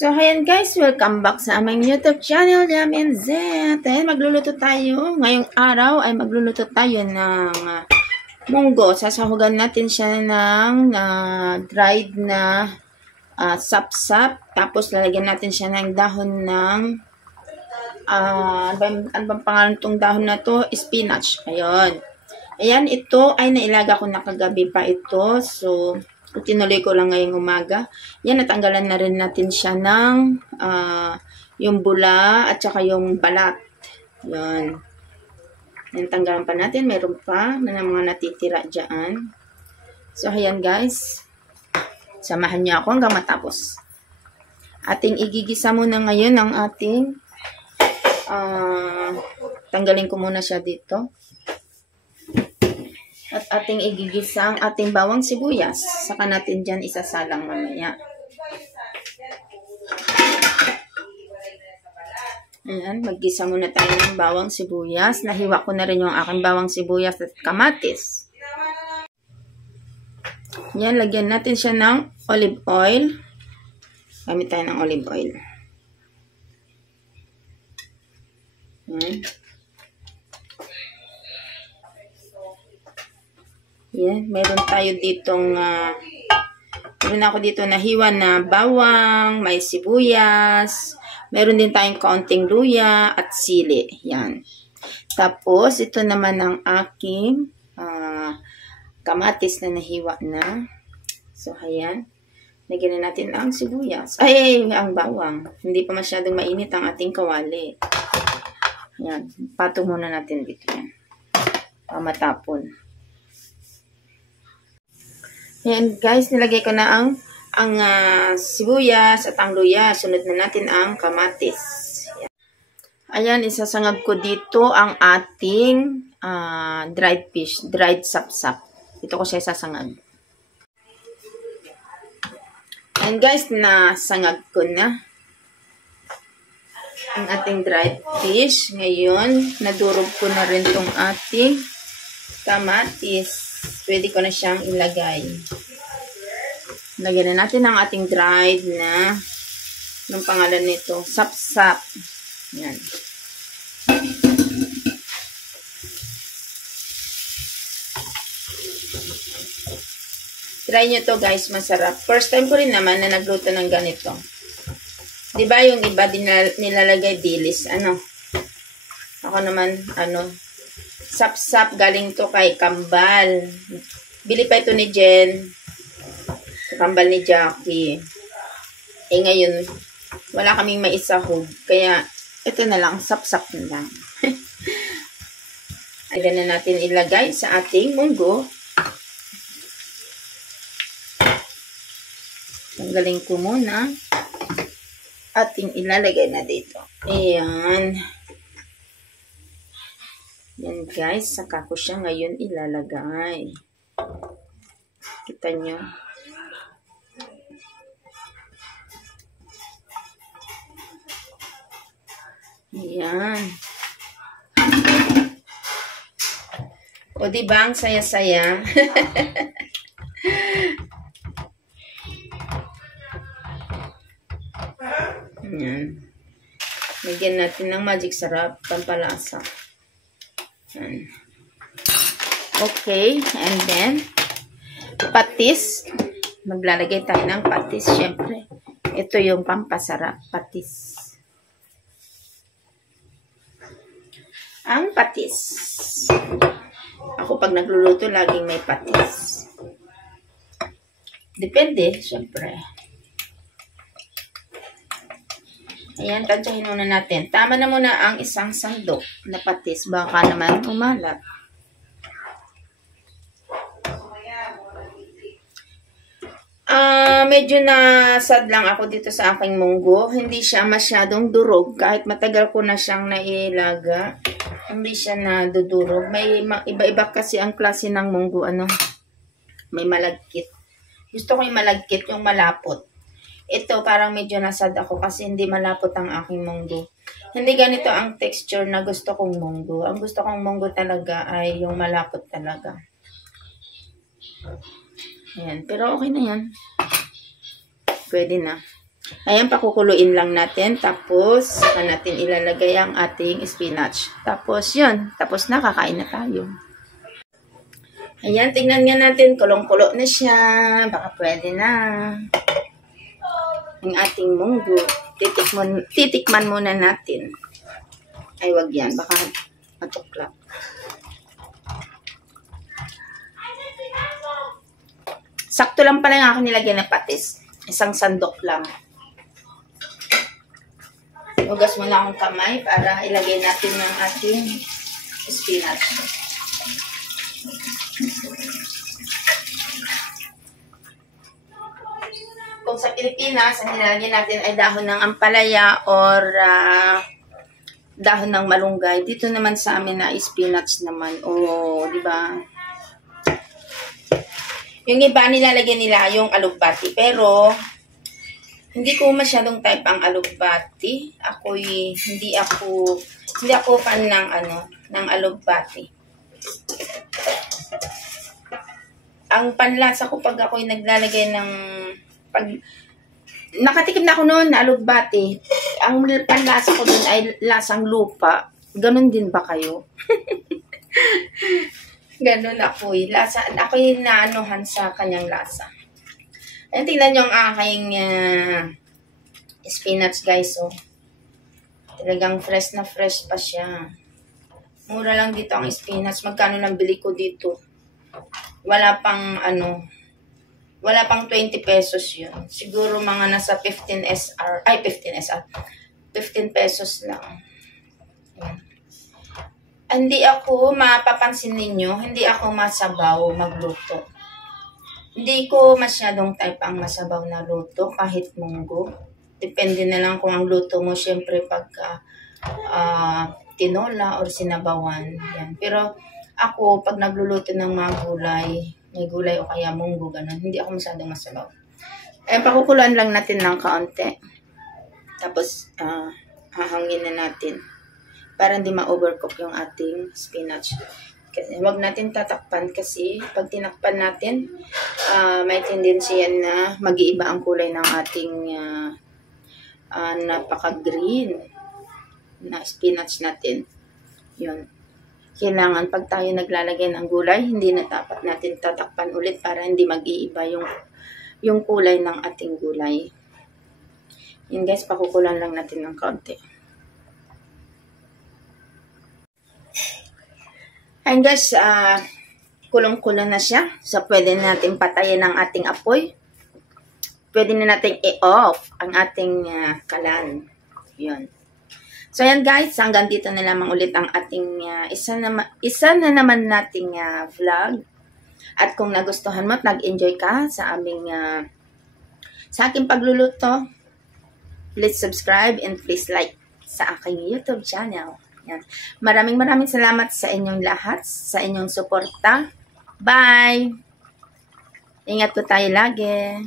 So, ayan guys, welcome back sa aming YouTube channel, Jam and Zet. Ayan, magluluto tayo. Ngayong araw ay magluluto tayo ng munggo. Sasahugan natin siya ng dried na sap-sap. Tapos, lalagyan natin siya ng dahon ng, ano bang pangalan itong dahon na to? Spinach. Ayun. Ayan, ito ay nailaga ko na kagabi pa ito. So, tinuloy ko lang ngayong umaga. Yan, natanggalan na rin natin siya ng yung bula at saka yung balat. Yan. Yan, tanggalan pa natin. Meron pa na mga natitira dyan. So, ayan guys. Samahan niyo ako hanggang matapos. Ating igigisa muna ngayon ang ating tanggalin ko muna siya dito. At ating igigisa ang ating bawang sibuyas. Saka natin dyan isasalang mamaya. Ayan, maggisa muna tayo ng bawang sibuyas. Nahiwa ko na rin yung aking bawang sibuyas at kamatis. Ayan, lagyan natin siya ng olive oil. Gamit tayo ng olive oil. Ayan. Yan, meron tayo ditong, meron ako dito na hiwa na bawang, may sibuyas, meron din tayong kaunting luya at sili. Yan. Tapos, ito naman ang aking kamatis na nahiwa na. So, ayan. Lagyan na natin ang sibuyas. Ay, ang bawang. Hindi pa masyadong mainit ang ating kawali. Yan. Patong muna natin dito yan. Matapon. Ayan guys, nilagay ko na ang sibuyas at ang luya. Sunod na natin ang kamatis. Ayan, isasangag ko dito ang ating dried fish, dried sap-sap. Dito ko siya isasangag. Ayan guys, nasangag ko na ang ating dried fish. Ngayon, nadurog ko na rin tong ating kamatis. Pwede ko na siyang ilagay. Lagyan na natin ang ating dried na anong pangalan nito? Sap-sap. Yan. Try nyo to guys, masarap. First time ko rin naman na nagluto ng ganito. Diba yung iba din nilalagay dilis? Ano? Ako naman, sap-sap, galing to kay Kambal. Bili pa ito ni Jen. Kambal ni Jackie. Eh ngayon, wala kaming maisahog. Kaya, ito na lang, sap-sap na lang. Ayan na natin ilagay sa ating munggo. Tanggalin ko muna. Ating ilalagay na dito. Ayan. Yan guys, saka ko siya ngayon ilalagay. Kita nyo. Yan. O diba ang saya-saya? Yan. Lagyan natin ng magic sarap, pampalasa. Okay, and then patis. Maglalagay tayo ng patis, syempre. Ito yung pampasarap, patis. Ang patis. Ako pag nagluluto, laging may patis. Depende, syempre. Ayan, tansyahin muna natin. Tama na muna ang isang sandok na patis. Baka naman umalat. Medyo nasad lang ako dito sa aking munggo. Hindi siya masyadong durog. Kahit matagal ko na siyang nailaga, hindi siya nadudurog. May iba-iba kasi ang klase ng munggo. May malagkit. Gusto ko yung malagkit, yung malapot. Ito, parang medyo nasad ako kasi hindi malapot ang aking munggo. Hindi ganito ang texture na gusto kong munggo. Ang gusto kong munggo talaga ay yung malapot talaga. Ayan, pero okay na yan. Pwede na. Ayan, pakukuluin lang natin. Tapos, saka natin ilalagay ang ating spinach. Tapos, yun. Tapos na, kakain na tayo. Ayan, tingnan nga natin. Kulong-kulo na siya. Baka pwede na. Ang ating munggo. Titikman muna natin. Ay, wag yan. Baka matuklap. Sakto lang pala yung akin nilagyan na patis. Isang sandok lang. Hugas muna akong kamay para ilagay natin yung ating spinach. Kung sa Pilipinas, ang nilalagyan natin ay dahon ng ampalaya or dahon ng malunggay. Dito naman sa amin na spinach naman. O, di ba? Yung iba nilalagyan nila yung alugbati. Pero, hindi ko masyadong type ang alugbati. Hindi ako fan ng alugbati. Ang panlasa ko pag ako'y naglalagay ng nakatikim na ako noon na alugbati. Ang panlasa ko dun ay lasang lupa. Ganon din ba kayo? Ganon ako'y naanuhan sa kanyang lasa. Ayan, tingnan nyo ang aking spinach, guys. Oh. Talagang fresh na fresh pa siya. Mura lang dito ang spinach. Magkano lang bili ko dito? Wala pang 20 pesos yun. Siguro mga nasa 15 SR. Ay, 15 SR. 15 pesos lang. Ayan. Hindi ako, mapapansin ninyo, hindi ako masabaw magluto. Hindi ko masyadong type ang masabaw na luto kahit munggo. Depende na lang kung ang luto mo, syempre pagka tinola or sinabawan. Yan. Pero ako, pag nagluluto ng mga gulay, may gulay o kaya munggo, ganun, hindi ako masyadong masabaw. Ayan, pakukuluan lang natin ng kaunti. Tapos, hahangin na natin para hindi ma-overcook yung ating spinach. Kasi wag natin tatakpan kasi pag tinakpan natin, may tendency yan na mag-iiba ang kulay ng ating napaka-green na spinach natin. Yun. Kailangan pag tayo naglalagay ng gulay, hindi na dapat natin tatakpan ulit para hindi mag-iiba yung kulay ng ating gulay. Yun guys, pakukulan lang natin ng kaunti. And guys, kulong-kulo na siya. So, pwede natin patayin ang ating apoy. Pwede na natin i-off ang ating kalan. Yun. So, yan guys. Hanggang dito na lamang ulit ang ating isa na naman nating vlog. At kung nagustuhan mo at nag-enjoy ka sa aking pagluluto, please subscribe and please like sa aking YouTube channel. Yan. Maraming salamat sa inyong lahat, sa inyong suporta. Bye! Ingat po tayo lagi.